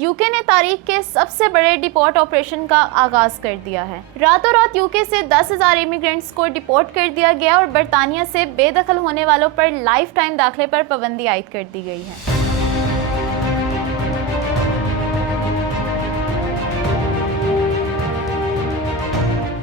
UK ने तारीख के सबसे बड़े डिपोर्ट ऑपरेशन का आगाज कर दिया है। रातों रात यूके से 10,000 इमिग्रेंट्स को डिपोर्ट कर दिया गया और बरतानिया से बेदखल होने वालों पर लाइफ टाइम दाखिले पर पाबंदी आयद कर दी गई है।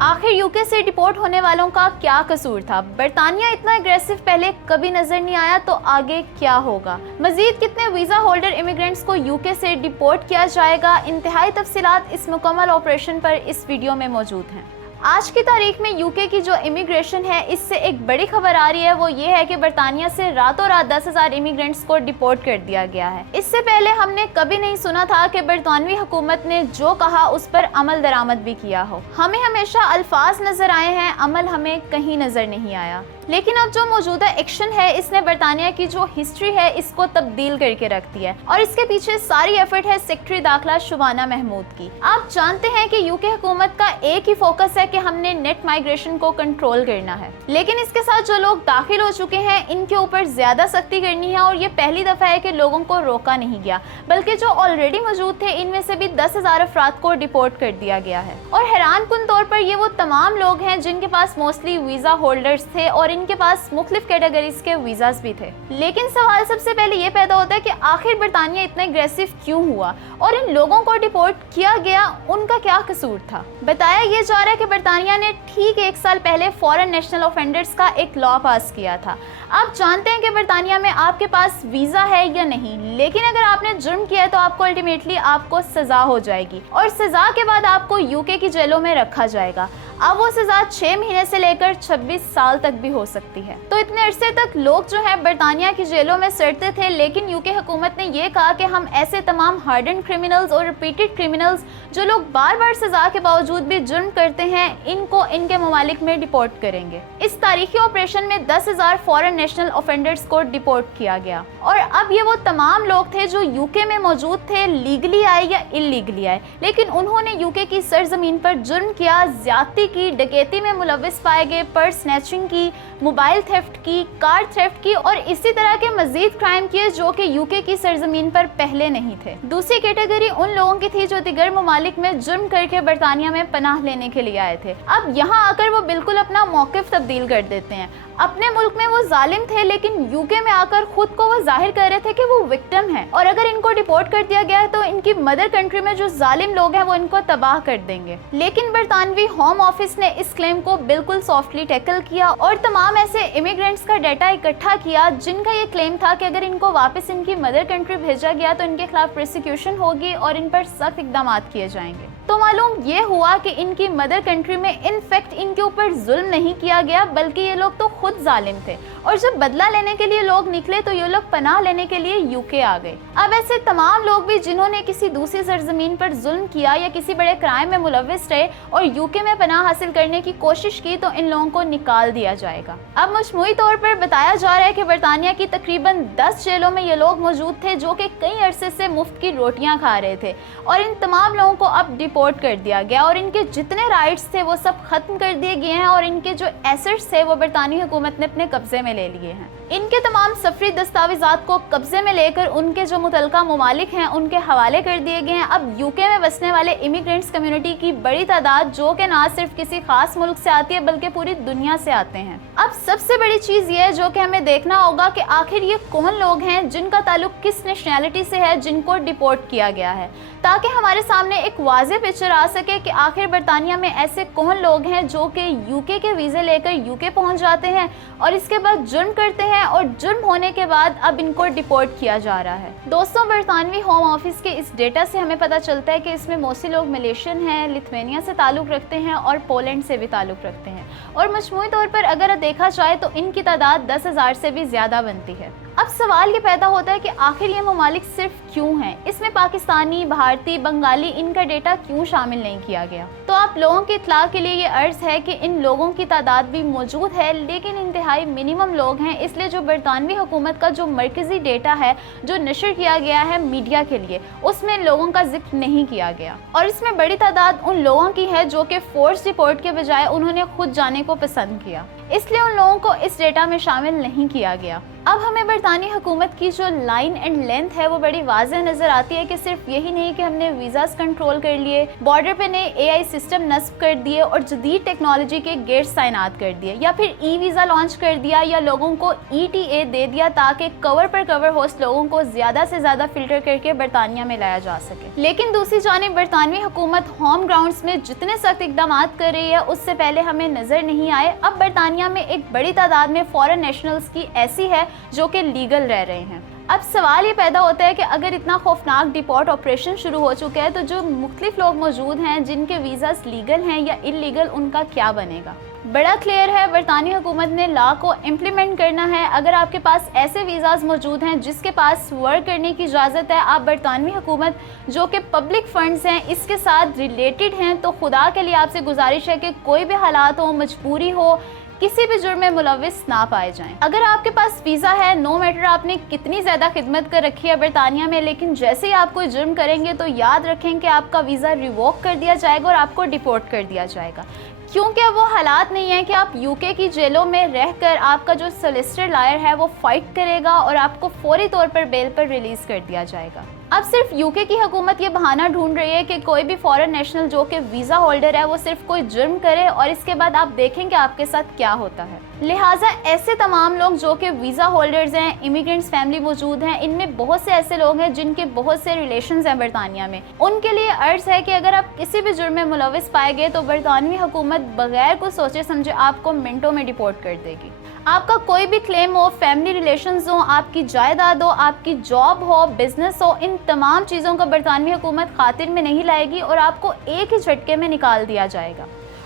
आखिर यूके से डिपोर्ट होने वालों का क्या कसूर था? बरतानिया इतना एग्रेसिव पहले कभी नजर नहीं आया, तो आगे क्या होगा? मजीद कितने वीजा होल्डर इमिग्रेंट्स को यूके से डिपोर्ट किया जाएगा? इंतहाई तफसीलात इस मुकम्मल ऑपरेशन पर इस वीडियो में मौजूद हैं। आज की तारीख में यूके की जो इमिग्रेशन है, इससे एक बड़ी खबर आ रही है, वो ये है कि बरतानिया से रातों रात 10,000 इमिग्रेंट्स को डिपोर्ट कर दिया गया है। इससे पहले हमने कभी नहीं सुना था कि बरतानवी हुकूमत ने जो कहा उस पर अमल दरामद भी किया हो। हमें हमेशा अल्फाज नजर आए हैं, अमल हमें कहीं नजर नहीं आया। लेकिन अब जो मौजूदा एक्शन है, इसने बरतानिया की जो हिस्ट्री है इसको तब्दील करके रख दिया है और इसके पीछे सारी एफर्ट है सेक्रेटरी दाखिला शुबाना महमूद की। आप जानते हैं कि यूके हुकूमत का एक ही फोकस है कि हमने नेट माइग्रेशन को कंट्रोल करना है, लेकिन इसके साथ जो लोग दाखिल हो चुके हैं इनके ऊपर ज्यादा सख्ती करनी है। और ये पहली दफा है कि लोगों को रोका नहीं गया, बल्कि जो ऑलरेडी मौजूद थे इनमें से भी 10,000 अफराद को डिपोर्ट कर दिया गया है। और हैरानकुन तौर पर ये वो तमाम लोग हैं जिनके पास मोस्टली वीजा होल्डर्स थे और इनके पास मुख्तलिफ कैटेगरीज के वीजास भी थे। लेकिन सवाल सबसे पहले ये पैदा होता है कि आखिर बरतानिया इतना एग्रेसिव क्यों हुआ और इन लोगों को डिपोर्ट किया गया, उनका क्या कसूर था? बताया ये जा रहा है कि बरतानिया ने ठीक 1 साल पहले फॉरेन नेशनल ऑफेंडर्स का एक लॉ पास किया था। आप जानते हैं कि बरतानिया में आपके पास वीजा है या नहीं, लेकिन अगर आपने जुर्म किया है तो आपको अल्टीमेटली आपको सजा हो जाएगी और सजा के बाद आपको यूके की जेलों में रखा जाएगा। अब वो सजा 6 महीने से लेकर 26 साल तक भी हो सकती है। तो इतने अरसे तक लोग जो है बरतानिया की जेलों में सड़ते थे, लेकिन यूके हुकूमत ने ये कहा कि हम ऐसे तमाम हार्डन क्रिमिनल्स और रिपीटेड क्रिमिनल्स जो लोग बार बार सजा के बावजूद भी जुर्म करते हैं, इनको इनके ममालिक में डिपोर्ट करेंगे। इस तारीखी ऑपरेशन में 10,000 फॉरेन नेशनल ऑफेंडर्स को डिपोर्ट किया गया और अब ये वो तमाम लोग थे जो यूके में मौजूद थे, लीगली आए या इलीगली आए, लेकिन उन्होंने यूके की सरजमीन पर जुर्म किया, ज्यादती की, डकैती में मुलविस पाए गए, पर्स स्नैचिंग की, मोबाइल थेफ्ट की, कार थेफ्ट की और इसी तरह के मजीद क्राइम किए जो कि यूके की सरजमीन पर पहले नहीं थे। दूसरी कैटेगरी उन लोगों की थी जो दिगर ममालिक में जुर्म करके बरतानिया में पनाह लेने के लिए आए थे। अब यहाँ आकर वो बिल्कुल अपना मौकिफ तब्दील कर देते हैं। अपने मुल्क में वो जालिम थे, लेकिन यूके में आकर खुद को वो जाहिर कर रहे थे कि वो विक्टिम है और अगर इनको डिपोर्ट कर दिया गया है तो इनकी मदर कंट्री में जो जालिम लोग हैं वो इनको तबाह कर देंगे। लेकिन बरतानवी होम ऑफिस ने इस क्लेम को बिल्कुल सॉफ्टली टैकल किया और तमाम ऐसे इमिग्रेंट्स का डाटा इकट्ठा किया जिनका ये क्लेम था कि अगर इनको वापस इनकी मदर कंट्री भेजा गया तो इनके खिलाफ प्रोसिक्यूशन होगी और इन पर सख्त इकदाम किए जाएंगे। तो मालूम ये हुआ कि इनकी मदर कंट्री में इनफैक्ट इनके ऊपर जुल्म नहीं किया गया, बल्कि ये लोग तो खुद जालिम थे और जब बदला लेने के लिए लोग निकले तो ये लोग पनाह लेने के लिए यूके आ गए। अब ऐसे तमाम लोग भी जिन्होंने किसी दूसरी सरजमीन पर जुल्म किया या किसी बड़े क्राइम में मुलविस रहे और यूके में पनाह हासिल करने की कोशिश की, तो इन लोगों को निकाल दिया जाएगा। अब मजमूई तौर पर बताया जा रहा है कि बरतानिया की तकरीबन 10 जेलों में ये लोग मौजूद थे जो कि कई अरसे से मुफ्त की रोटियां खा रहे थे और इन तमाम लोगों को अब डिपोर्ट कर दिया गया और इनके जितने राइट्स थे वो सब खत्म कर दिए गए हैं और इनके जो एसेट्स थे वो बरतानी हुकूमत ने अपने कब्जे में ले लिए हैं। इनके तमाम सफरी दस्तावेजात को कब्जे में लेकर उनके जो मुतलका ममालिक हैं उनके हवाले कर दिए गए हैं। अब यूके में बसने वाले इमिग्रेंट्स कम्युनिटी की बड़ी तादाद जो कि ना सिर्फ किसी खास मुल्क से आती है बल्कि पूरी दुनिया से आते हैं। अब सबसे बड़ी चीज ये है जो कि हमें देखना होगा कि आखिर ये कौन लोग हैं जिनका ताल्लुक किस नेशनैलिटी से है जिनको डिपोर्ट किया गया है, ताकि हमारे सामने एक वाज़ेह पिक्चर आ सके कि आखिर बरतानिया में ऐसे कौन लोग हैं जो कि यूके के वीज़े लेकर यूके पहुंच जाते हैं और इसके बाद जुर्म करते हैं और जुर्म होने के बाद अब इनको डिपोर्ट किया जा रहा है। दोस्तों, बरतानवी होम ऑफिस के इस डेटा से हमें पता चलता है कि इसमें मोस्टली लोग मलेशियन हैं, लिथुआनिया से ताल्लुक़ रखते हैं और पोलैंड से भी ताल्लुक़ रखते हैं और मजमूई तौर पर अगर देखा जाए तो इनकी तादाद 10,000 से भी ज़्यादा बनती है। अब सवाल ये पैदा होता है कि आखिर ये ममालिक सिर्फ क्यों हैं? इसमें पाकिस्तानी, भारतीय, बंगाली, इनका डेटा क्यों शामिल नहीं किया गया? तो आप लोगों की इत्तला के लिए ये अर्ज़ है कि इन लोगों की तादाद भी मौजूद है, लेकिन इंतहाई मिनिमम लोग हैं, इसलिए जो बरतानवी हुकूमत का जो मरकज़ी डेटा है जो नशर किया गया है मीडिया के लिए, उसमें इन लोगों का जिक्र नहीं किया गया। और इसमें बड़ी तादाद उन लोगों की है जो कि फोर्स रिपोर्ट के बजाय उन्होंने खुद जाने को पसंद किया, इसलिए उन लोगों को इस डेटा में शामिल नहीं किया गया। अब हमें बरतानी हुकूमत की जो लाइन एंड लेंथ है वो बड़ी वाज़ेह नज़र आती है कि सिर्फ यही नहीं कि हमने वीज़ास कंट्रोल कर लिए, बॉर्डर पे नए AI सिस्टम नस्ब कर दिए और जदीद टेक्नोलॉजी के गेट्स तैनात कर दिए, या फिर वीज़ा लॉन्च कर दिया, या लोगों को ETA दे दिया ताकि कवर पर कवर होस्ट लोगों को ज़्यादा से ज़्यादा फिल्टर करके बरतानिया में लाया जा सके। लेकिन दूसरी जानिब बरतानवी हुकूमत होम ग्राउंड्स में जितने सख्त इकदाम कर रही है उससे पहले हमें नज़र नहीं आए। अब बरतानिया में एक बड़ी तादाद में फॉरेन नेशनल्स की ऐसी है जो कि लीगल रह रहे हैं। अब सवाल ये पैदा होता है कि अगर इतना खौफनाक डिपोर्ट ऑपरेशन शुरू हो चुका है तो जो मुख्तलिफ लोग मौजूद हैं जिनके वीज़ास लीगल हैं या इलीगल, उनका क्या बनेगा? बड़ा क्लियर है, बरतानी हुकूमत ने लॉ को इम्प्लीमेंट करना है। अगर आपके पास ऐसे वीज़ास मौजूद हैं जिसके पास वर्क करने की इजाज़त है, आप बरतानवी हुकूमत जो कि पब्लिक फंड्स हैं इसके साथ रिलेटेड हैं, तो खुदा के लिए आपसे गुजारिश है कि कोई भी हालात हो, मजबूरी हो, किसी भी जुर्म में मुलविस ना पाए जाएं। अगर आपके पास वीज़ा है, नो मैटर आपने कितनी ज़्यादा खिदमत कर रखी है बरतानिया में, लेकिन जैसे ही आप कोई जुर्म करेंगे तो याद रखें कि आपका वीज़ा रिवोक कर दिया जाएगा और आपको डिपोर्ट कर दिया जाएगा, क्योंकि अब वो हालात नहीं है कि आप UK की जेलों में रहकर आपका जो सोलिसिटर लॉयर है वो फाइट करेगा और आपको फौरी तौर पर बेल पर रिलीज़ कर दिया जाएगा। अब सिर्फ UK की हुकूमत ये बहाना ढूंढ रही है कि कोई भी फॉरेन नेशनल जो कि वीज़ा होल्डर है वो सिर्फ कोई जुर्म करे और इसके बाद आप देखें कि आपके साथ क्या होता है। लिहाजा ऐसे तमाम लोग जो कि वीज़ा होल्डर्स हैं, इमिग्रेंट्स फैमिली मौजूद हैं, इनमें बहुत से ऐसे लोग हैं जिनके बहुत से रिलेशंस हैं बरतानिया में, उनके लिए अर्ज़ है कि अगर आप किसी भी जुर्म में मुलविस पाए गए तो बरतानवी हुकूमत बगैर कुछ सोचे समझे आपको मिनटों में डिपोर्ट कर देगी। आपका कोई भी क्लेम हो, फैमिली रिलेशंस हो, आपकी जायदाद हो, आपकी जॉब हो, बिजनेस हो, इन तमाम चीज़ों को बरतानवी हुकूमत खातिर में नहीं लाएगी और आपको एक ही झटके में निकाल दिया जाएगा।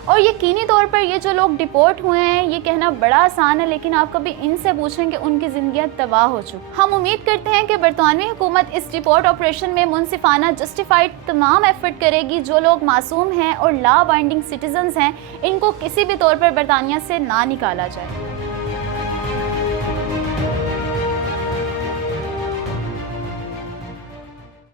और यकीनी तौर पर ये जो लोग डिपोर्ट हुए हैं ये कहना बड़ा आसान है, लेकिन आप कभी इनसे पूछें कि उनकी ज़िंदगियां तबाह हो चुकी। हम उम्मीद करते हैं कि बरतानवी हुकूमत इस डिपोर्ट ऑपरेशन में मुनसिफाना जस्टिफाइड तमाम एफर्ट करेगी। जो लोग मासूम हैं और लॉ बाइंडिंग सिटीजन्स हैं इनको किसी भी तौर पर बरतानिया से ना निकाला जाए।